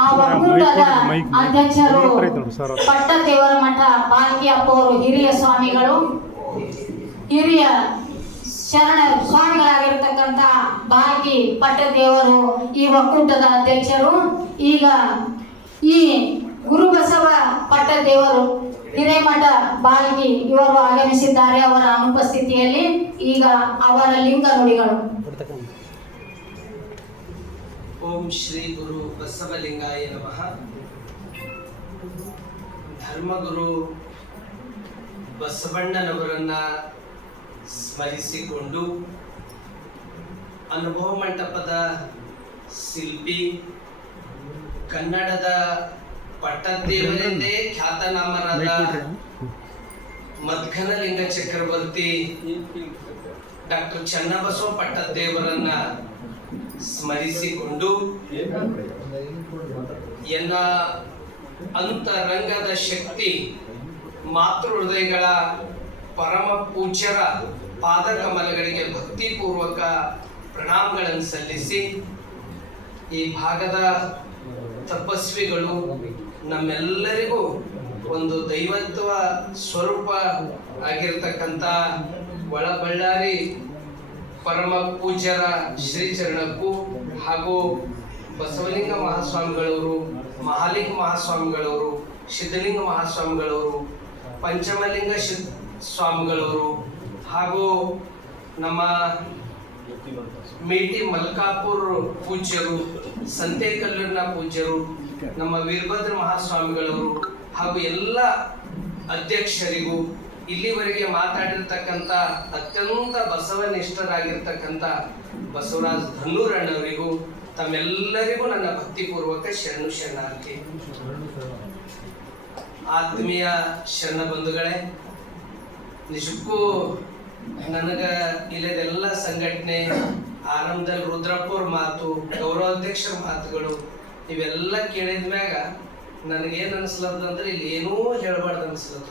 ಆ ಒಕ್ಕೂಟದ ಅಧ್ಯಕ್ಷರು ಪಟ್ಟದೇವರ ಮಠ ಬಾಲ್ಕಿ ಅಪ್ಪವರು ಹಿರಿಯ ಸ್ವಾಮಿಗಳು, ಹಿರಿಯ ಶರಣ ಸ್ವಾಮಿಗಳಾಗಿರ್ತಕ್ಕಂಥ ಬಾಲ್ಕಿ ಪಟ್ಟದೇವರು ಈ ಒಕ್ಕೂಟದ ಅಧ್ಯಕ್ಷರು. ಈಗ ಈ ಗುರುಬಸವ ಪಟ್ಟದೇವರು ಹಿರೇಮಠ ಬಾಲ್ಕಿ ಇವರು ಆಗಮಿಸಿದ್ದಾರೆ. ಅವರ ಅನುಪಸ್ಥಿತಿಯಲ್ಲಿ ಈಗ ಅವರ ಲಿಂಗ ನುಡಿಗಳು. ಓಂ ಶ್ರೀ ಗುರು ಬಸವಲಿಂಗಾಯ ನಮಃ. ಧರ್ಮಗುರು ಬಸವಣ್ಣನವರನ್ನ ಸ್ಮರಿಸಿಕೊಂಡು ಅನುಭವ ಮಂಟಪದ ಶಿಲ್ಪಿ, ಕನ್ನಡದ ಪಟ್ಟದೇವರೆಂದೇ ಖ್ಯಾತನಾಮರಾದ ಮದ್ಘನಲಿಂಗ ಚಕ್ರವರ್ತಿ ಡಾಕ್ಟರ್ ಚನ್ನಬಸವ ಪಟ್ಟದೇವರನ್ನ ಸ್ಮರಿಸಿಕೊಂಡು ಎನ್ನ ಅಂತರಂಗದ ಶಕ್ತಿ ಮಾತೃ ಹೃದಯಗಳ ಪರಮ ಪೂಜ್ಯರ ಪಾದಕಮಲಗಳಿಗೆ ಭಕ್ತಿಪೂರ್ವಕ ಪ್ರಣಾಮಗಳನ್ನು ಸಲ್ಲಿಸಿ, ಈ ಭಾಗದ ತಪಸ್ವಿಗಳು ನಮ್ಮೆಲ್ಲರಿಗೂ ಒಂದು ದೈವತ್ವ ಸ್ವರೂಪ ಆಗಿರ್ತಕ್ಕಂಥ ಒಳಬಳ್ಳಾರಿ ಪರಮ ಪೂಜ್ಯರ ಶ್ರೀಚರಣಕ್ಕೂ ಹಾಗೂ ಬಸವಲಿಂಗ ಮಹಾಸ್ವಾಮಿಗಳವರು, ಮಹಾಲಿಂಗ ಮಹಾಸ್ವಾಮಿಗಳವರು, ಸಿದ್ಧಲಿಂಗ ಮಹಾಸ್ವಾಮಿಗಳವರು, ಪಂಚಮಲಿಂಗ ಸ್ವಾಮಿಗಳವರು ಹಾಗೂ ನಮ್ಮ ಮೇಟಿ ಮಲ್ಕಾಪುರ್ ಪೂಜ್ಯರು, ಸಂತೇಕಲ್ಲೂರಿನ ಪೂಜ್ಯರು, ನಮ್ಮ ವೀರಭದ್ರ ಮಹಾಸ್ವಾಮಿಗಳವರು ಹಾಗೂ ಎಲ್ಲ ಅಧ್ಯಕ್ಷರಿಗೂ, ಇಲ್ಲಿವರೆಗೆ ಮಾತಾಡಿರ್ತಕ್ಕಂಥ ಅತ್ಯಂತ ಬಸವನಿಷ್ಠರಾಗಿರ್ತಕ್ಕಂಥ ಬಸವರಾಜ್ ಧನ್ನೂರಣ್ಣವರಿಗೂ ತಮ್ಮೆಲ್ಲರಿಗೂ ನನ್ನ ಭಕ್ತಿಪೂರ್ವಕ ಶರಣು ಶರಣಾರ್ಥಿ. ಆತ್ಮೀಯ ಶರಣ ಬಂಧುಗಳೇ, ನಿಜಕ್ಕೂ ನನಗ ಇಲ್ಲದೆಲ್ಲ ಸಂಘಟನೆ ಆರಂಭದಲ್ಲಿ ರುದ್ರಪ್ಪ ಅವ್ರ ಮಾತು, ಗೌರವಾಧ್ಯಕ್ಷರ ಮಾತುಗಳು ಇವೆಲ್ಲ ಕೇಳಿದ ಮ್ಯಾಗ ನನಗೇನು ಅನಿಸ್ಲತ್ತಂದ್ರೆ ಇಲ್ಲಿ ಏನೂ ಹೇಳ್ಬಾರ್ದು ಅನಿಸ್ಲತ್ತ.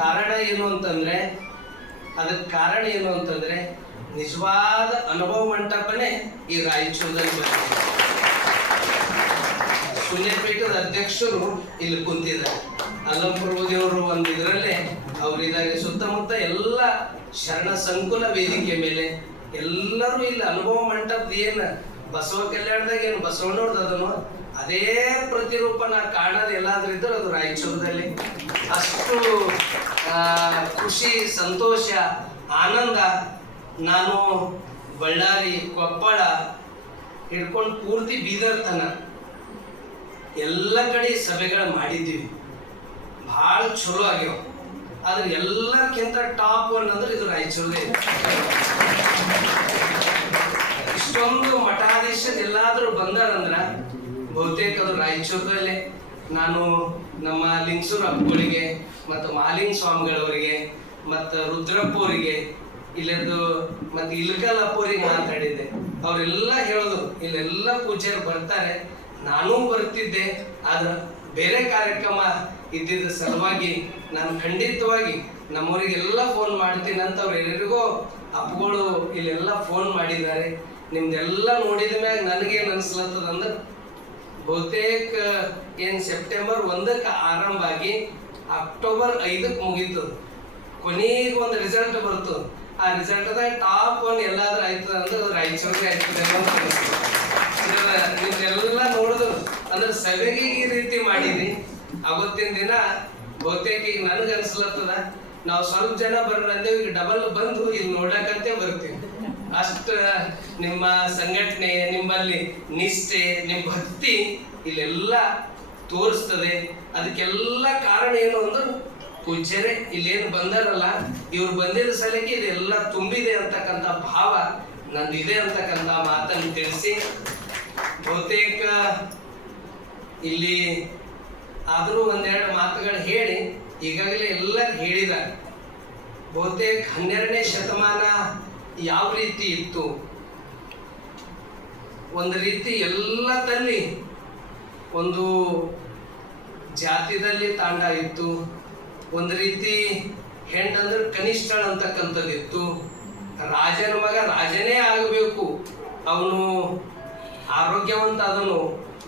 ಕಾರಣ ಏನು ಅಂತಂದ್ರೆ, ಅದಕ್ಕೆ ಕಾರಣ ಏನು ಅಂತಂದ್ರೆ ನಿಜವಾದ ಅನುಭವ ಮಂಟಪನೇ ಈ ರಾಯಚೂರಲ್ಲಿ ಬರ್ತದೆ. ಪುಣ್ಯಪೀಠದ ಅಧ್ಯಕ್ಷರು ಇಲ್ಲಿ ಕುಂತಿದ್ದಾರೆ, ಅಲ್ಲಂಪುರದೇವರು ಒಂದು ಇದರಲ್ಲೇ ಅವರಿದ್ದಾರೆ. ಸುತ್ತಮುತ್ತ ಎಲ್ಲ ಶರಣ ಸಂಕುಲ ವೇದಿಕೆ ಮೇಲೆ ಎಲ್ಲರೂ ಇಲ್ಲಿ ಅನುಭವ ಮಂಟಪದ ಏನು ಬಸವ ಕಲ್ಯಾಣದಾಗ ಏನು ಬಸವಣ್ಣವ್ರದ್ದು ಅದನ್ನು ಅದೇ ಪ್ರತಿರೂಪನ ಕಾಣೋದು ಎಲ್ಲಾದ್ರೂ ಇದ್ರೂ ಅದು ರಾಯಚೂರದಲ್ಲಿ. ಅಷ್ಟು ಖುಷಿ, ಸಂತೋಷ, ಆನಂದ. ನಾನು ಬಳ್ಳಾರಿ, ಕೊಪ್ಪಳ ಹಿಡ್ಕೊಂಡು ಪೂರ್ತಿ ಬೀದರ್ ತನ ಎಲ್ಲ ಕಡೆ ಸಭೆಗಳು ಮಾಡಿದ್ದೀವಿ, ಭಾಳ ಚಲೋ ಆಗ್ಯಾವ. ಆದ್ರೆ ಎಲ್ಲಕ್ಕಿಂತ ಟಾಪ್ ಒನ್ ಅಂದ್ರೆ ಇದು ರಾಯಚೂರೇ. ಇಷ್ಟೊಂದು ಮಠಾಧೀಶ ಎಲ್ಲಾದ್ರೂ ಬಂದಾರಂದ್ರ ಬಹುತೇಕ ಅದು ರಾಯಚೂರದಲ್ಲೇ. ನಾನು ನಮ್ಮ ಲಿಂಗಸೂರು ಅಪ್ಪಗಳಿಗೆ ಮತ್ತು ಮಹಾಲಿಂಗ ಸ್ವಾಮಿಗಳವರಿಗೆ ಮತ್ತು ರುದ್ರಪ್ಪ ಅವರಿಗೆ ಇಲ್ಲದ್ದು ಮತ್ತು ಇಲ್ಕಲ್ ಅಪ್ಪವ್ರಿಗೆ ಮಾತಾಡಿದ್ದೆ. ಅವರೆಲ್ಲ ಹೇಳೋದು ಇಲ್ಲೆಲ್ಲ ಪೂಜ್ಯರು ಬರ್ತಾರೆ, ನಾನೂ ಬರ್ತಿದ್ದೆ, ಆದ್ರೆ ಬೇರೆ ಕಾರ್ಯಕ್ರಮ ಇದ್ದಿದ್ದ ಸಲುವಾಗಿ ನಾನು ಖಂಡಿತವಾಗಿ ನಮ್ಮವರಿಗೆಲ್ಲ ಫೋನ್ ಮಾಡ್ತೀನಿ ಅಂತ ಅವ್ರು ಎಲ್ಲರಿಗೂ ಅಪ್ಪಗಳು ಇಲ್ಲೆಲ್ಲ ಫೋನ್ ಮಾಡಿದ್ದಾರೆ. ನಿಮ್ದೆಲ್ಲ ನೋಡಿದ ಮ್ಯಾಗ ನನಗೇನು ಅನಿಸ್ಲತ್ತದಂದ್ರೆ ಬಹುತೇಕ ಏನು ಸೆಪ್ಟೆಂಬರ್ 1ಕ್ಕೆ ಆರಂಭ ಆಗಿ ಅಕ್ಟೋಬರ್ 5ಕ್ಕೆ ಮುಗೀತು. ಕೊನೆಗೆ ಒಂದು ರಿಸಲ್ಟ್ ಬರ್ತು. ಆ ರಿಸಲ್ಟ್ದಾಗ ಟಾಪ್ ಒನ್ ಎಲ್ಲಾದ್ರೂ ಆಯ್ತದ ಅಂದ್ರೆ ಅದು ರಾಯಚೂರಿಗೆ ಆಯ್ತದೆ ಅಂತ ಅನಿಸ್ತದೆ. ನಿಮ್ದೆಲ್ಲ ನೋಡಿದ್ರು ಅಂದ್ರೆ ಸಭೆಗೆ ಈ ರೀತಿ ಮಾಡಿದ್ರಿ. ಅವತ್ತಿನ ದಿನ ಬಹುತೇಕ ಈಗ ನನಗೆ ಅನ್ಸ್ಲತ್ತದ ನಾವು ಸ್ವಲ್ಪ ಜನ ಬರ್ರಂದೇವು, ಈಗ ಡಬಲ್ ಬಂದು ಇಲ್ಲಿ ನೋಡಕಂತೆ ಬರ್ತೀವಿ. ಅಷ್ಟ ನಿಮ್ಮ ಸಂಘಟನೆ, ನಿಮ್ಮಲ್ಲಿ ನಿಷ್ಠೆ, ನಿಮ್ಮ ಭಕ್ತಿ ಇಲ್ಲೆಲ್ಲ ತೋರಿಸ್ತದೆ. ಅದಕ್ಕೆಲ್ಲ ಕಾರಣ ಏನು ಅಂದ್ರೆ ಪೂಜ್ಯರೇ ಇಲ್ಲೇನು ಬಂದಾರಲ್ಲ, ಇವ್ರು ಬಂದಿದ್ದ ಸಲಕ್ಕೆ ಇದೆಲ್ಲ ತುಂಬಿದೆ ಅಂತಕ್ಕಂಥ ಭಾವ ನಂದಿದೆ ಅಂತಕ್ಕಂಥ ಮಾತನ್ನು ತಿಳಿಸಿ, ಬಹುತೇಕ ಇಲ್ಲಿ ಆದರೂ ಒಂದೆರಡು ಮಾತುಗಳು ಹೇಳಿ ಈಗಾಗಲೇ ಎಲ್ಲ ಹೇಳಿದ್ದಾರೆ. ಬಹುತೇಕ 12ನೇ ಶತಮಾನ ಯಾವ ರೀತಿ ಇತ್ತು, ಒಂದು ರೀತಿ ಎಲ್ಲದಲ್ಲಿ ಒಂದು ಜಾತಿದಲ್ಲಿ ತಾಂಡ ಇತ್ತು, ಒಂದು ರೀತಿ ಹೆಣ್ಣಂದ್ರೆ ಕನಿಷ್ಠಳ ಅಂತಕ್ಕಂಥದ್ದಿತ್ತು. ರಾಜನ ಮಗ ರಾಜನೇ ಆಗಬೇಕು, ಅವನು ಆರೋಗ್ಯವಂತ ಅದನು,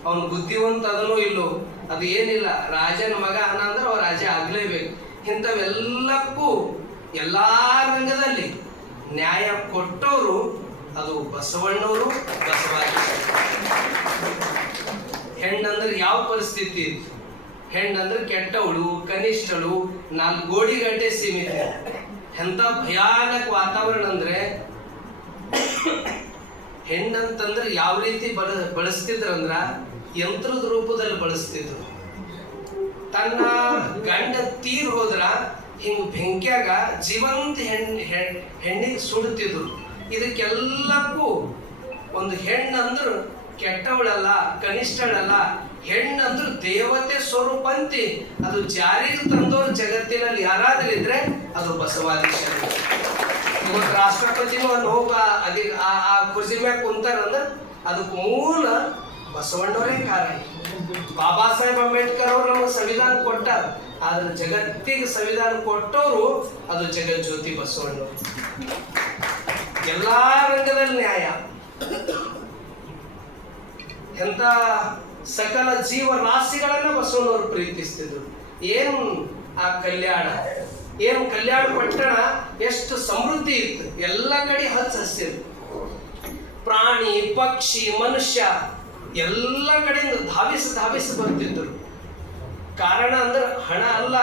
ಅವನು ಬುದ್ಧಿವಂತ ಅದನು ಇಲ್ಲೋ ಅದು ಏನಿಲ್ಲ, ರಾಜನ ಮಗ ಅಂದ್ರೆ ಅವ ರಾಜ ಆಗ್ಲೇಬೇಕು. ಇಂಥವೆಲ್ಲಕ್ಕೂ ಎಲ್ಲಾ ರಂಗದಲ್ಲಿ ನ್ಯಾಯ ಕೊಟ್ಟವರು ಅದು ಬಸವಣ್ಣವರು, ಬಸವಾದಿ. ಹೆಣ್ಣಂದ್ರೆ ಯಾವ ಪರಿಸ್ಥಿತಿ ಇತ್ತು? ಹೆಣ್ಣಂದ್ರೆ ಕೆಟ್ಟವಳು, ಕನಿಷ್ಠಳು, 4 ಗೋಡಿ ಗಂಟೆ ಸೀಮಿತ. ಎಂತ ಭಯಾನಕ ವಾತಾವರಣ ಅಂದ್ರೆ, ಹೆಣ್ಣಂತಂದ್ರೆ ಯಾವ ರೀತಿ ಬಳಸ್ತಿದ್ರಂದ್ರ ಯಂತ್ರದ ರೂಪದಲ್ಲಿ ಬಳಸ್ತಿದ್ರು. ತನ್ನ ಗಂಡ ತೀರ್ ಹೋದ್ರ ಹಿಂಗ್ ಬೆಂಕ್ಯಾಗ ಜೀವಂತ ಹೆಣ್ಣಿಗೆ ಸುಡುತ್ತಿದ್ರು. ಇದಕ್ಕೆಲ್ಲಕ್ಕೂ ಒಂದು ಹೆಣ್ಣಂದ್ರು ಕೆಟ್ಟವಳಲ್ಲ, ಕನಿಷ್ಠಳಲ್ಲ, ಹೆಣ್ಣಂದ್ರು ದೇವತೆ ಸ್ವರೂಪಂತಿ ಅದು ಜಾರಿಗೆ ತಂದವರು ಜಗತ್ತಿನಲ್ಲಿ ಯಾರಾದ್ರೂ ಇದ್ರೆ ಅದು ಬಸವಾದಿ. ಇವತ್ತು ರಾಷ್ಟ್ರಪತಿನೂ ಅಲ್ಲಿ ಹೋಗ ಆ ಕುರ್ಚಿ ಮ್ಯಾಗ ಕುಂತಾರಂದ್ರೆ ಅದಕ್ಕೆ ಮೂಲ ಬಸವಣ್ಣವರೇ ಕಾರಣ. ಬಾಬಾ ಸಾಹೇಬ್ ಅಂಬೇಡ್ಕರ್ ಅವರು ನಮಗೆ ಸಂವಿಧಾನ ಕೊಟ್ಟಾರ, ಆದ್ರೆ ಜಗತ್ತಿಗೆ ಸಂವಿಧಾನ ಕೊಟ್ಟವರು ಅದು ಜಗಜ್ಯೋತಿ ಬಸವಣ್ಣವರು. ಎಲ್ಲಾ ರಂಗದಲ್ಲಿ ನ್ಯಾಯ, ಎಂತ ಸಕಲ ಜೀವ ರಾಶಿಗಳನ್ನ ಬಸವಣ್ಣವರು ಪ್ರೀತಿಸ್ತಿದ್ರು. ಏನು ಆ ಕಲ್ಯಾಣ, ಏನು ಕಲ್ಯಾಣ ಪಟ್ಟಣ ಎಷ್ಟು ಸಮೃದ್ಧಿ ಇತ್ತು, ಎಲ್ಲ ಕಡೆ ಹಚ್ಚ ಹಸಿರು, ಪ್ರಾಣಿ ಪಕ್ಷಿ ಮನುಷ್ಯ ಎಲ್ಲ ಕಡೆಯಿಂದ ಧಾವಿಸಿ ಬರ್ತಿದ್ರು. ಕಾರಣ ಅಂದ್ರೆ ಹಣ ಅಲ್ಲ,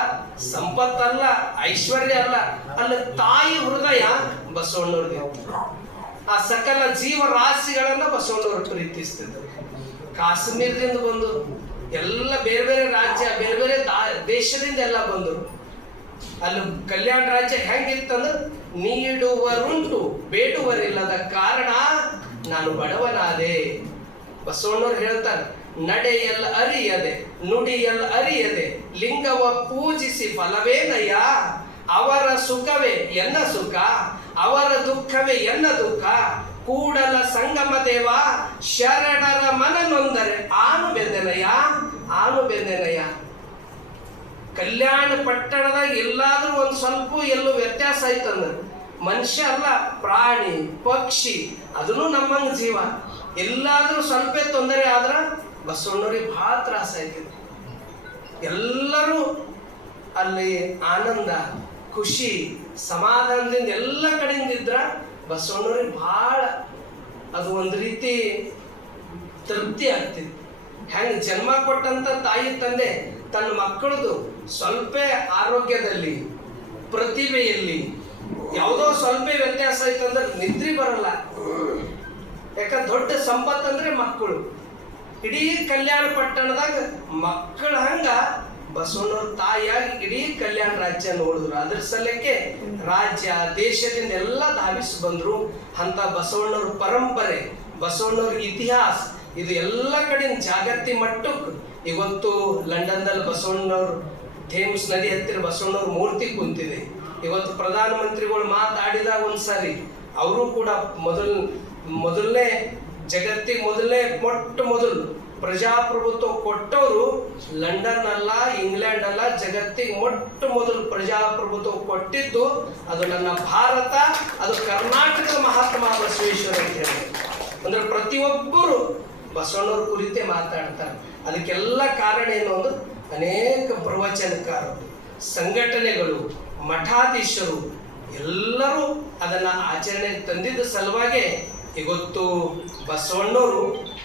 ಸಂಪತ್ತಲ್ಲ, ಐಶ್ವರ್ಯ ಅಲ್ಲ, ಅಲ್ಲಿ ತಾಯಿ ಹೃದಯ ಬಸವಣ್ಣವ್ರಿಗೆ. ಆ ಸಕಲ ಜೀವ ರಾಶಿಗಳನ್ನ ಬಸವಣ್ಣವರು ಪ್ರೀತಿಸ್ತಿದ್ರು. ಕಾಶ್ಮೀರದಿಂದ ಬಂದು ಎಲ್ಲ ಬೇರೆ ಬೇರೆ ರಾಜ್ಯ, ಬೇರೆ ಬೇರೆ ದೇಶದಿಂದ ಎಲ್ಲ ಬಂದರು. ಅಲ್ಲಿ ಕಲ್ಯಾಣ ರಾಜ್ಯ ಹೆಂಗಿತ್ತಂದ್ರೆ, ನೀಡುವರುಂಟು ಬೇಡುವರಿಲ್ಲದ ಕಾರಣ ನಾನು ಬಡವನಾದೆ. ಬಸವಣ್ಣವ್ರು ಹೇಳ್ತಾರೆ, ನಡೆಯಲ್ಲ ಅರಿಯದೆ ನುಡಿಯಲ್ಲ ಅರಿಯದೆ ಲಿಂಗವ ಪೂಜಿಸಿ ಫಲವೇನಯ್ಯ, ಅವರ ಸುಖವೇ ಎನ್ನ ಸುಖ, ಅವರ ದುಃಖವೇ ಎನ್ನ ದುಃಖ, ಕೂಡಲ ಸಂಗಮ ದೇವ ಶರಣರ ಮನ ನೊಂದರೆ ಆನು ಬೆಂದೆನಯ್ಯ. ಕಲ್ಯಾಣ ಪಟ್ಟಣದಾಗ ಎಲ್ಲಾದ್ರೂ ಒಂದ್ ಸ್ವಲ್ಪ ಎಲ್ಲೂ ವ್ಯತ್ಯಾಸ ಆಯ್ತಂದ್ರೆ, ಮನುಷ್ಯ ಅಲ್ಲ, ಪ್ರಾಣಿ ಪಕ್ಷಿ ಅದನ್ನು ನಮ್ಮಂಗ ಜೀವ, ಎಲ್ಲಾದ್ರೂ ಸ್ವಲ್ಪ ತೊಂದರೆ ಆದ್ರ ಬಸವಣ್ಣವ್ರಿಗೆ ಬಹಳ ತ್ರಾಸ ಆಯ್ತಿತ್ತು. ಎಲ್ಲರೂ ಅಲ್ಲಿ ಆನಂದ ಖುಷಿ ಸಮಾಧಾನದಿಂದ ಎಲ್ಲ ಕಡೆಯಿಂದ ಇದ್ರ ಬಸವಣ್ಣವ್ರಿಗೆ ಬಹಳ ಅದು ಒಂದು ರೀತಿ ತೃಪ್ತಿ ಆಗ್ತಿತ್ತು. ಹೆಂಗ್ ಜನ್ಮ ಕೊಟ್ಟಂತ ತಾಯಿ ತಂದೆ ತನ್ನ ಮಕ್ಕಳದು ಸ್ವಲ್ಪ ಆರೋಗ್ಯದಲ್ಲಿ ಪ್ರತಿಭೆಯಲ್ಲಿ ಯಾವುದೋ ಸ್ವಲ್ಪ ವ್ಯತ್ಯಾಸ ಆಯ್ತಂದ್ರೆ ನಿದ್ರಿ ಬರಲ್ಲ. ಯಾಕಂದ್ರೆ ದೊಡ್ಡ ಸಂಪತ್ತಂದ್ರೆ ಮಕ್ಕಳು. ಇಡೀ ಕಲ್ಯಾಣ ಪಟ್ಟಣದಾಗ ಮಕ್ಕಳ ಹಂಗ ಬಸವಣ್ಣವ್ರ ತಾಯಿಯಾಗಿ ಇಡೀ ಕಲ್ಯಾಣ ರಾಜ್ಯ ನೋಡಿದ್ರು. ಅದ್ರ ಸಲಕ್ಕೆ ರಾಜ್ಯ ದೇಶದಿಂದ ಎಲ್ಲ ಧಾವಿಸಿ ಬಂದ್ರು. ಅಂತ ಬಸವಣ್ಣವ್ರ ಪರಂಪರೆ, ಬಸವಣ್ಣವ್ರ ಇತಿಹಾಸ ಇದು ಎಲ್ಲ ಕಡೆ ಜಾಗತಿ ಮಟ್ಟಕ್ಕೆ ಇವತ್ತು ಲಂಡನ್ದಲ್ಲಿ ಬಸವಣ್ಣವ್ರ ಥೇಮ್ಸ್ ನದಿ ಹತ್ತಿರ ಬಸವಣ್ಣವ್ರ ಮೂರ್ತಿ ಕುಂತಿದೆ. ಇವತ್ತು ಪ್ರಧಾನ ಮಂತ್ರಿಗಳು ಮಾತಾಡಿದಾಗ ಒಂದ್ಸಾರಿ ಅವರು ಕೂಡ ಮೊದಲನೇ ಜಗತ್ತಿಗೆ ಮೊಟ್ಟ ಮೊದಲು ಪ್ರಜಾಪ್ರಭುತ್ವ ಕೊಟ್ಟವರು ಲಂಡನ್ ಅಲ್ಲ, ಇಂಗ್ಲೆಂಡ್ ಅಲ್ಲ, ಜಗತ್ತಿಗೆ ಮೊಟ್ಟ ಮೊದಲು ಪ್ರಜಾಪ್ರಭುತ್ವ ಕೊಟ್ಟಿದ್ದು ಅದು ನನ್ನ ಭಾರತ, ಅದು ಕರ್ನಾಟಕ ಮಹಾತ್ಮ ಬಸವೇಶ್ವರ ಅಂತ ಹೇಳಿ. ಅಂದ್ರೆ ಪ್ರತಿಯೊಬ್ಬರು ಬಸವಣ್ಣವ್ರ ಕುರಿತೇ ಮಾತಾಡ್ತಾರೆ. ಅದಕ್ಕೆಲ್ಲ ಕಾರಣ ಏನು ಅಂದ್ರೆ ಅನೇಕ ಪ್ರವಚನಕಾರರು, ಸಂಘಟನೆಗಳು, ಮಠಾಧೀಶರು ಎಲ್ಲರೂ ಅದನ್ನ ಆಚರಣೆಗೆ ತಂದಿದ್ದ ಸಲುವಾಗಿ ಇವತ್ತು ಬಸವಣ್ಣವರು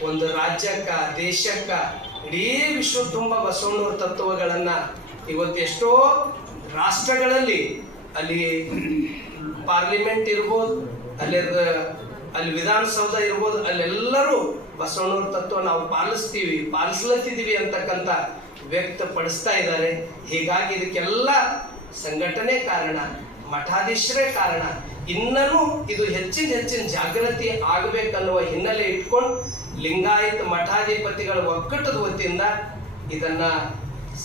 ಒಂದು ರಾಜ್ಯಕ್ಕ, ದೇಶಕ್ಕ, ಇಡೀ ವಿಶ್ವ ತುಂಬ ಬಸವಣ್ಣವ್ರ ತತ್ವಗಳನ್ನ ಇವತ್ತು ಎಷ್ಟೋ ರಾಷ್ಟ್ರಗಳಲ್ಲಿ ಅಲ್ಲಿ ಪಾರ್ಲಿಮೆಂಟ್ ಇರ್ಬೋದು, ಅಲ್ಲಿ ವಿಧಾನಸೌಧ ಇರ್ಬೋದು, ಅಲ್ಲೆಲ್ಲರೂ ಬಸವಣ್ಣವ್ರ ತತ್ವ ನಾವು ಪಾಲಿಸ್ಲತ್ತಿದ್ದೀವಿ ಅಂತಕ್ಕಂಥ ವ್ಯಕ್ತಪಡಿಸ್ತಾ ಇದ್ದಾರೆ. ಹೀಗಾಗಿ ಇದಕ್ಕೆಲ್ಲ ಸಂಘಟನೆ ಕಾರಣ, ಮಠಾಧೀಶರೇ ಕಾರಣ. ಇನ್ನೂ ಇದು ಹೆಚ್ಚಿನ ಜಾಗೃತಿ ಆಗಬೇಕನ್ನುವ ಹಿನ್ನೆಲೆ ಇಟ್ಕೊಂಡು ಲಿಂಗಾಯತ ಮಠಾಧಿಪತಿಗಳ ಒಕ್ಕೂಟದ ವತಿಯಿಂದ ಇದನ್ನ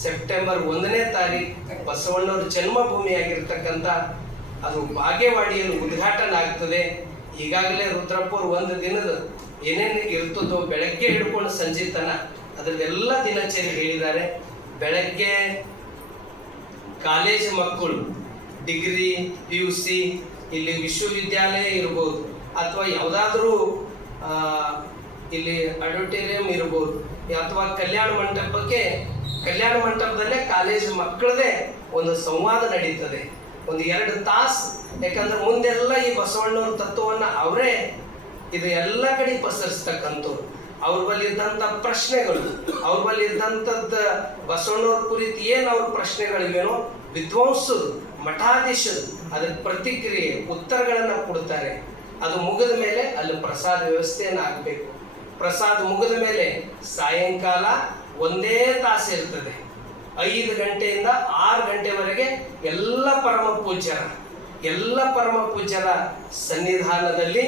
ಸೆಪ್ಟೆಂಬರ್ 1ನೇ ತಾರೀಕು ಬಸವಣ್ಣವ್ರ ಜನ್ಮಭೂಮಿಯಾಗಿರ್ತಕ್ಕಂಥ ಅದು ಬಾಗೇವಾಡಿಯಲ್ಲಿ ಉದ್ಘಾಟನೆ ಆಗ್ತದೆ. ಈಗಾಗಲೇ ರುದ್ರಪ್ಪವ್ರು ಒಂದು ದಿನದ ಏನೇನು ಇರ್ತದೋ ಬೆಳಗ್ಗೆ ಹಿಡ್ಕೊಂಡು ಸಂಜೆ ತನ ಅದರದೆಲ್ಲ ದಿನಚರಿ ಹೇಳಿದ್ದಾರೆ. ಬೆಳಗ್ಗೆ ಕಾಲೇಜ್ ಮಕ್ಕಳು ಡಿಗ್ರಿ PUC ಇಲ್ಲಿ ವಿಶ್ವವಿದ್ಯಾಲಯ ಇರ್ಬೋದು ಅಥವಾ ಯಾವುದಾದ್ರೂ ಇಲ್ಲಿ ಆಡಿಟೋರಿಯಂ ಇರ್ಬೋದು, ಅಥವಾ ಕಲ್ಯಾಣ ಮಂಟಪದಲ್ಲೇ ಕಾಲೇಜ್ ಮಕ್ಕಳದೇ ಒಂದು ಸಂವಾದ ನಡೀತದೆ, ಒಂದು 2 ತಾಸು. ಯಾಕಂದ್ರೆ ಮುಂದೆಲ್ಲ ಈ ಬಸವಣ್ಣವ್ರ ತತ್ವವನ್ನು ಅವರೇ ಇದು ಎಲ್ಲ ಕಡೆ ಪಸರಿಸ್ತಕ್ಕಂಥವ್ರು. ಅವ್ರ ಬಳಿ ಇದ್ದಂಥ ಪ್ರಶ್ನೆಗಳು, ಅವ್ರ ಬಳಿ ಇದ್ದಂಥದ್ದು ಬಸವಣ್ಣವ್ರ ಕುರಿತು ಏನು ಅವ್ರ ಪ್ರಶ್ನೆಗಳಿವೇನೋ ವಿದ್ವಾಂಸರು, ಮಠಾಧೀಶರು ಅದಕ್ಕೆ ಪ್ರತಿಕ್ರಿಯೆ ಉತ್ತರಗಳನ್ನು ಕೊಡ್ತಾರೆ. ಅದು ಮುಗಿದ ಮೇಲೆ ಅಲ್ಲಿ ಪ್ರಸಾದ ವ್ಯವಸ್ಥೆಯನ್ನು ಆಗಬೇಕು. ಪ್ರಸಾದ ಮುಗಿದ ಮೇಲೆ ಸಾಯಂಕಾಲ 1 ತಾಸು ಇರ್ತದೆ. 5 ಗಂಟೆಯಿಂದ 6 ಗಂಟೆವರೆಗೆ ಎಲ್ಲ ಪರಮ ಪೂಜ್ಯರ ಸನ್ನಿಧಾನದಲ್ಲಿ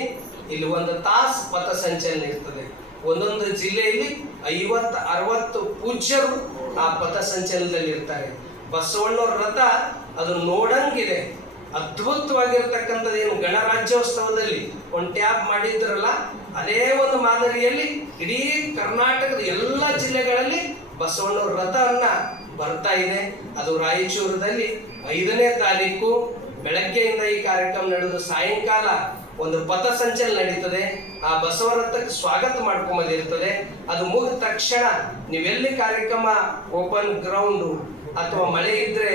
ಇಲ್ಲಿ 1 ತಾಸು ಪಥಸಂಚಲನ ಇರ್ತದೆ. ಒಂದೊಂದು ಜಿಲ್ಲೆಯಲ್ಲಿ 50-60 ಪೂಜ್ಯರು ಆ ಪಥಸಂಚಲನದಲ್ಲಿ ಇರ್ತಾರೆ. ಬಸವಣ್ಣವ್ರ ರಥ ಅದು ನೋಡಂಗಿದೆ, ಅದ್ಭುತವಾಗಿರ್ತಕ್ಕಂಥದ್ದು. ಏನು ಗಣರಾಜ್ಯೋತ್ಸವದಲ್ಲಿ ಒಂದು ಟ್ಯಾಬ್ ಮಾಡಿದ್ರಲ್ಲ, ಅದೇ ಒಂದು ಮಾದರಿಯಲ್ಲಿ ಇಡೀ ಕರ್ನಾಟಕದ ಎಲ್ಲ ಜಿಲ್ಲೆಗಳಲ್ಲಿ ಬಸವಣ್ಣವ್ರ ರಥವನ್ನ ಬರ್ತಾ ಇದೆ. ಅದು ರಾಯಚೂರದಲ್ಲಿ 5ನೇ ತಾರೀಕು ಬೆಳಗ್ಗೆಯಿಂದ ಈ ಕಾರ್ಯಕ್ರಮ ನಡೆದು ಸಾಯಂಕಾಲ ಒಂದು ಪಥಸಂಚಲನ ನಡೀತದೆ. ಆ ಬಸವ ರಥಕ್ಕೆ ಸ್ವಾಗತ ಮಾಡ್ಕೊಂಬಂದಿರ್ತದೆ. ಅದು ಮುಗಿದ ತಕ್ಷಣ ನೀವೆಲ್ಲಿ ಕಾರ್ಯಕ್ರಮ ಓಪನ್ ಗ್ರೌಂಡು ಅಥವಾ ಮಳೆ ಇದ್ರೆ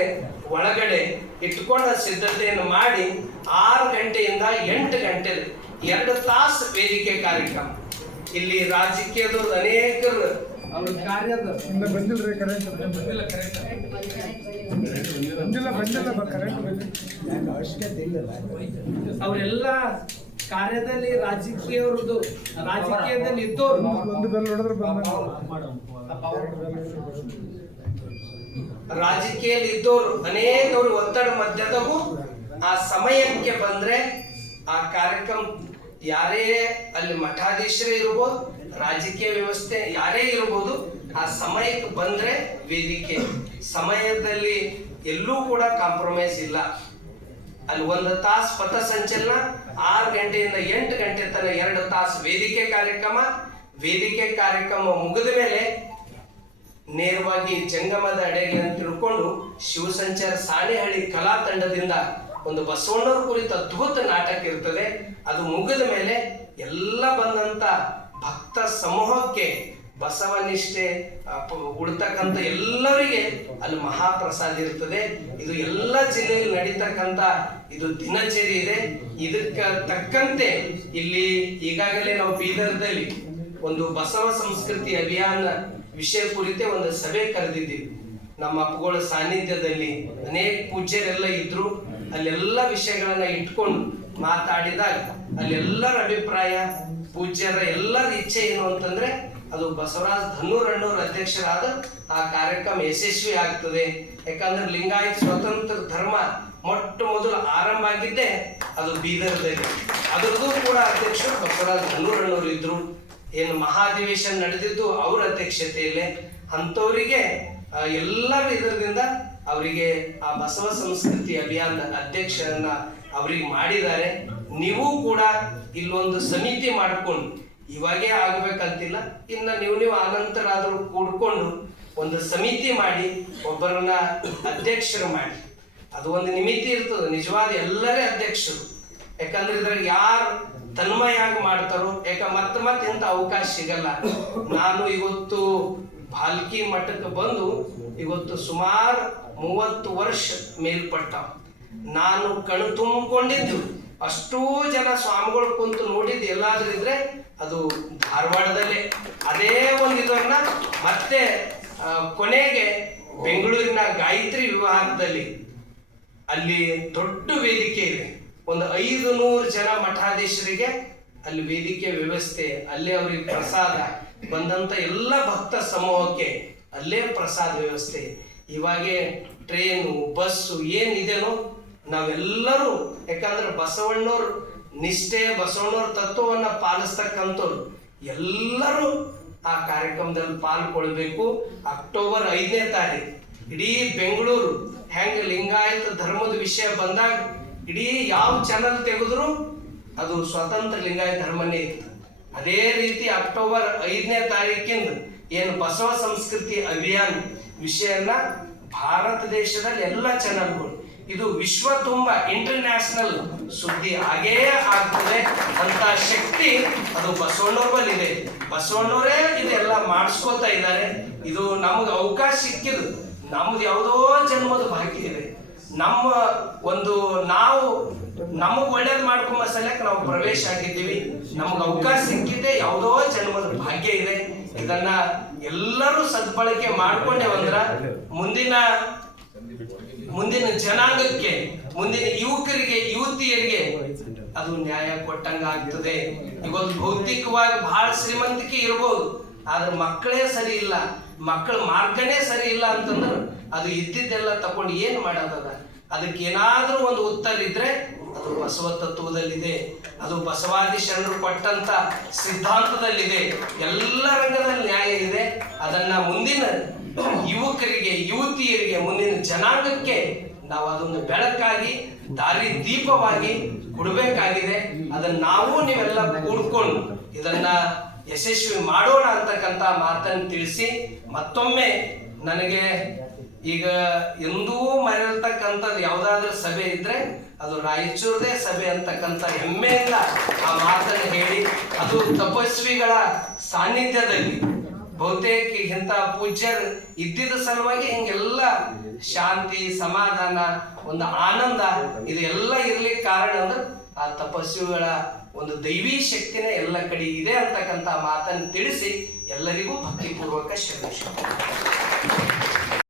ಒಳಗಡೆ ಇಟ್ಕೊಂಡ ಸಿದ್ಧತೆಯನ್ನು ಮಾಡಿ 6 ಗಂಟೆಯಿಂದ 8 ಗಂಟೆ 2 ತಾಸು ವೇದಿಕೆ ಕಾರ್ಯಕ್ರಮ. ಇಲ್ಲಿ ರಾಜಕೀಯದ ಅನೇಕರು ಅವ್ರ ಕಾರ್ಯದ ಅವರೆಲ್ಲ ಕಾರ್ಯದಲ್ಲಿ ರಾಜಕೀಯದಲ್ಲಿ ಇದ್ದವರು ರಾಜಕೀಯದಲ್ಲಿ ಇದ್ದವರು ಅನೇಕರು ಒತ್ತಡ ಮಧ್ಯದವು ಆ ಸಮಯಕ್ಕೆ ಬಂದ್ರೆ ಆ ಕಾರ್ಯಕ್ರಮ ಯಾರೇ ಅಲ್ಲಿ ಮಠಾಧೀಶರೇ ಇರ್ಬೋದು, ರಾಜಕೀಯ ವ್ಯವಸ್ಥೆ ಯಾರೇ ಇರ್ಬೋದು, ಆ ಸಮಯಕ್ಕೆ ಬಂದ್ರೆ ವೇದಿಕೆ ಸಮಯದಲ್ಲಿ ಎಲ್ಲೂ ಕೂಡ ಕಾಂಪ್ರಮೈಸ್ ಇಲ್ಲ. ಅಲ್ಲಿ 1 ತಾಸು ಪಥಸಂಚಲನ, 6 ಗಂಟೆಯಿಂದ 8 ಗಂಟೆ ತನಕ 2 ತಾಸು ವೇದಿಕೆ ಕಾರ್ಯಕ್ರಮ ಮುಗಿದ ಮೇಲೆ ನೇರವಾಗಿ ಜಂಗಮದ ಅಡೆಗೆ ಅಂತ ತಿಳ್ಕೊಂಡು ಶಿವಸಂಚಾರ ಸಾಣೆಹಳ್ಳಿ ಕಲಾ ತಂಡದಿಂದ ಒಂದು ಬಸವಣ್ಣವ್ರ ಕುರಿತ ಅದ್ಭುತ ನಾಟಕ ಇರ್ತದೆ. ಅದು ಮುಗಿದ ಮೇಲೆ ಎಲ್ಲ ಬಂದಂತ ಭಕ್ತ ಸಮೂಹಕ್ಕೆ ಬಸವನಿಷ್ಠೆ ಉಡ್ತಕ್ಕಂಥ ಎಲ್ಲರಿಗೆ ಅಲ್ಲಿ ಮಹಾಪ್ರಸಾದ ಇರ್ತದೆ. ಇದು ಎಲ್ಲ ಜಿಲ್ಲೆಯಲ್ಲಿ ನಡೀತಕ್ಕಂಥ ಇದು ದಿನಚರಿ ಇದೆ. ಇದಕ್ಕೆ ತಕ್ಕಂತೆ ಇಲ್ಲಿ ಈಗಾಗಲೇ ನಾವು ಬೀದರ್ದಲ್ಲಿ ಒಂದು ಬಸವ ಸಂಸ್ಕೃತಿ ಅಭಿಯಾನ ವಿಷಯ ಕುರಿತೆ ಒಂದು ಸಭೆ ಕರೆದಿದ್ದೀವಿ. ನಮ್ಮ ಅಪ್ಪಗಳ ಸಾನ್ನಿಧ್ಯದಲ್ಲಿ ಅನೇಕ ಪೂಜ್ಯರೆಲ್ಲ ಇದ್ರು. ಅಲ್ಲೆಲ್ಲ ವಿಷಯಗಳನ್ನ ಇಟ್ಕೊಂಡು ಮಾತಾಡಿದಾಗ ಅಲ್ಲೆಲ್ಲರ ಅಭಿಪ್ರಾಯ, ಪೂಜ್ಯರ ಎಲ್ಲರ ಇಚ್ಛೆ ಏನು ಅಂತಂದ್ರೆ ಅದು ಬಸವರಾಜ್ ಧನ್ನೂರಣ್ಣವ್ರ ಅಧ್ಯಕ್ಷರಾದ ಆ ಕಾರ್ಯಕ್ರಮ ಯಶಸ್ವಿ ಆಗ್ತದೆ. ಯಾಕಂದ್ರೆ ಲಿಂಗಾಯತ ಸ್ವತಂತ್ರ ಧರ್ಮ ಮೊಟ್ಟ ಮೊದಲು ಆರಂಭ ಆಗಿದ್ದೆ ಅದು ಬೀದರ್ದಲ್ಲಿ. ಅದರದ್ದು ಕೂಡ ಅಧ್ಯಕ್ಷರು ಬಸವರಾಜ್ ಧನ್ನೂರಣ್ಣವ್ರು ಇದ್ರು. ಏನು ಮಹಾಧಿವೇಶನ ನಡೆದಿದ್ದು ಅವ್ರ ಅಧ್ಯಕ್ಷತೆಯಲ್ಲೇ. ಅಂಥವರಿಗೆ ಎಲ್ಲರ ಇದರಿಂದ ಅವರಿಗೆ ಆ ಬಸವ ಸಂಸ್ಕೃತಿ ಅಭಿಯಾನದ ಅಧ್ಯಕ್ಷರನ್ನ ಅವ್ರಿಗೆ ಮಾಡಿದ್ದಾರೆ. ನೀವು ಕೂಡ ಇಲ್ಲೊಂದು ಸಮಿತಿ ಮಾಡ್ಕೊಂಡು, ಇವಾಗೇ ಆಗ್ಬೇಕಂತಿಲ್ಲ, ಇನ್ನು ನೀವು ಆನಂತರ ಆದ್ರೂ ಕೂಡ್ಕೊಂಡು ಒಂದು ಸಮಿತಿ ಮಾಡಿ ಒಬ್ಬರನ್ನ ಅಧ್ಯಕ್ಷರು ಮಾಡಿ. ಅದು ಒಂದು ನಿಮಿತಿ ಇರ್ತದೆ, ನಿಜವಾದ ಎಲ್ಲರೇ ಅಧ್ಯಕ್ಷರು. ಯಾಕಂದ್ರೆ ಇದ್ರಲ್ಲಿ ಯಾರು ತನ್ಮಯಾಗಿ ಮಾಡ್ತಾರೋ, ಮತ್ತೆ ಇಂಥ ಅವಕಾಶ ಸಿಗಲ್ಲ. ನಾನು ಇವತ್ತು ಭಾಲ್ಕಿ ಮಠಕ್ಕೆ ಬಂದು ಇವತ್ತು ಸುಮಾರು 30 ವರ್ಷ ಮೇಲ್ಪಟ್ಟ. ನಾನು ಕಣು ತುಂಬಿಕೊಂಡಿದ್ದು ಅಷ್ಟೂ ಜನ ಸ್ವಾಮಿಗಳು ಕುಂತು ನೋಡಿದ್ದು ಎಲ್ಲಾದ್ರೂ ಇದ್ರೆ ಅದು ಧಾರವಾಡದಲ್ಲೇ. ಅದೇ ಒಂದು ಇದನ್ನ ಮತ್ತೆ ಕೊನೆಗೆ ಬೆಂಗಳೂರಿನ ಗಾಯತ್ರಿ ವಿವಾಹದಲ್ಲಿ ಅಲ್ಲಿ ದೊಡ್ಡ ವೇದಿಕೆ ಇದೆ. ಒಂದು 500 ಜನ ಮಠಾಧೀಶರಿಗೆ ಅಲ್ಲಿ ವೇದಿಕೆ ವ್ಯವಸ್ಥೆ, ಅಲ್ಲೇ ಅವ್ರಿಗೆ ಪ್ರಸಾದ, ಬಂದಂತ ಎಲ್ಲ ಭಕ್ತ ಸಮೂಹಕ್ಕೆ ಅಲ್ಲೇ ಪ್ರಸಾದ ವ್ಯವಸ್ಥೆ. ಇವಾಗೆ ಟ್ರೇನು ಬಸ್ಸು ಏನಿದೆನೋ ನಾವೆಲ್ಲರೂ, ಯಾಕಂದ್ರೆ ಬಸವಣ್ಣವ್ರ ನಿಷ್ಠೆ, ಬಸವಣ್ಣವ್ರ ತತ್ವವನ್ನ ಪಾಲಿಸ್ತಕ್ಕಂಥವ್ರು ಎಲ್ಲರೂ ಆ ಕಾರ್ಯಕ್ರಮದಲ್ಲಿ ಪಾಲ್ಗೊಳ್ಬೇಕು. ಅಕ್ಟೋಬರ್ 5ನೇ ತಾರೀಕು ಇಡೀ ಬೆಂಗಳೂರು ಹೆಂಗ ಲಿಂಗಾಯತ ಧರ್ಮದ ವಿಷಯ ಬಂದಾಗ ಇಡೀ ಯಾವ ಚಾನಲ್ ತೆಗೆದ್ರು ಅದು ಸ್ವತಂತ್ರ ಲಿಂಗಾಯತ ಧರ್ಮನೇ ಇತ್ತು. ಅದೇ ರೀತಿ ಅಕ್ಟೋಬರ್ 5ನೇ ತಾರೀಕಿಂದ ಏನು ಬಸವ ಸಂಸ್ಕೃತಿ ಅಭಿಯಾನ ವಿಷಯನ ಭಾರತ ದೇಶದಲ್ಲಿ ಎಲ್ಲ ಚಾನಲ್ಗಳು ಇದು ವಿಶ್ವ ತುಂಬ ಇಂಟರ್ನ್ಯಾಷನಲ್ ಸುದ್ದಿ ಆಗೇ ಆಗ್ತದೆ ಅಂತ ಶಕ್ತಿ ಅದು ಬಸವಣ್ಣವ್ರ ಬಲ್ಲಿ ಇದೆ. ಬಸವಣ್ಣವರೇ ಇದೆಲ್ಲ ಮಾಡಿಸ್ಕೋತಾ ಇದ್ದಾರೆ. ಇದು ನಮಗೆ ಅವಕಾಶ ಸಿಕ್ಕಿದ್ದು ನಮ್ದು ಯಾವುದೋ ಜನ್ಮದ ಭಾಗ್ಯ ಇದೆ. ನಮ್ಮ ಒಂದು ನಾವು ನಮಗ್ ಒಳ್ಳೇದು ಮಾಡ್ಕೊಂಬ ಸಲಕ್ಕೆ ನಾವು ಪ್ರವೇಶ ಆಗಿದ್ದೀವಿ. ನಮ್ಗೆ ಅವಕಾಶ ಸಿಕ್ಕಿದ್ದೆ ಯಾವುದೋ ಜನ್ಮದ ಭಾಗ್ಯ ಇದೆ. ಇದನ್ನ ಎಲ್ಲರೂ ಸದ್ಬಳಕೆ ಮಾಡ್ಕೊಂಡೇವಂದ್ರ ಮುಂದಿನ ಜನಾಂಗಕ್ಕೆ, ಮುಂದಿನ ಯುವಕರಿಗೆ, ಯುವತಿಯರಿಗೆ ಅದು ನ್ಯಾಯ ಕೊಟ್ಟಂಗ ಆಗ್ತದೆ. ಇವತ್ತು ಭೌತಿಕವಾಗಿ ಬಹಳ ಶ್ರೀಮಂತಿಕೆ ಇರ್ಬೋದು, ಆದ್ರೆ ಮಕ್ಕಳೇ ಸರಿ ಇಲ್ಲ, ಮಕ್ಕಳ ಮಾರ್ಗನೇ ಸರಿ ಇಲ್ಲ ಅಂತಂದ್ರೆ ಅದು ಇದ್ದಿದ್ದೆಲ್ಲ ತಕೊಂಡು ಏನ್ ಮಾಡೋದದ? ಅದಕ್ಕೆ ಏನಾದ್ರೂ ಒಂದು ಉತ್ತರ ಇದ್ರೆ ಅದು ಬಸವ ತತ್ವದಲ್ಲಿದೆ, ಅದು ಬಸವಾದಿ ಶರಣರು ಕೊಟ್ಟಂತ ಸಿದ್ಧಾಂತದಲ್ಲಿದೆ. ಎಲ್ಲ ರಂಗದಲ್ಲಿ ನ್ಯಾಯ ಇದೆ. ಅದನ್ನ ಮುಂದಿನ ಯುವಕರಿಗೆ, ಯುವತಿಯರಿಗೆ, ಮುಂದಿನ ಜನಾಂಗಕ್ಕೆ ನಾವು ಅದನ್ನು ಬೆಳಕಾಗಿ ದಾರಿ ದೀಪವಾಗಿ ಕೊಡಬೇಕಾಗಿದೆ. ಅದನ್ನ ನಾವು ನೀವೆಲ್ಲ ಕೂಡ್ಕೊಂಡು ಇದನ್ನ ಯಶಸ್ವಿ ಮಾಡೋಣ ಅಂತಕ್ಕಂಥ ಮಾತನ್ನು ತಿಳಿಸಿ, ಮತ್ತೊಮ್ಮೆ ನನಗೆ ಈಗ ಎಂದೂ ಮರೆಯಲ್ತಕ್ಕಂಥದ್ದು ಯಾವುದಾದ್ರೂ ಸಭೆ ಇದ್ರೆ ಅದು ರಾಯಚೂರದೇ ಸಭೆ ಅಂತಕ್ಕಂಥ ಹೆಮ್ಮೆಯಿಂದ ಆ ಮಾತನ್ನು ಹೇಳಿ, ಅದು ತಪಸ್ವಿಗಳ ಸಾನ್ನಿಧ್ಯದಲ್ಲಿ ಬಹುತೇಕ ಇಂಥ ಪೂಜ್ಯರು ಇದ್ದಿದ್ದ ಸಲುವಾಗಿ ಹಿಂಗೆಲ್ಲ ಶಾಂತಿ, ಸಮಾಧಾನ, ಒಂದು ಆನಂದ ಇದೆಲ್ಲ ಇರ್ಲಿಕ್ಕೆ ಕಾರಣ ಅಂದ್ರೆ ಆ ತಪಸ್ವಿಗಳ ಒಂದು ದೈವಿ ಶಕ್ತಿನೇ ಎಲ್ಲ ಕಡೆ ಇದೆ ಅಂತಕ್ಕಂಥ ಮಾತನ್ನು ತಿಳಿಸಿ ಎಲ್ಲರಿಗೂ ಭಕ್ತಿಪೂರ್ವಕ ಶ್ರದ್ಧೆ.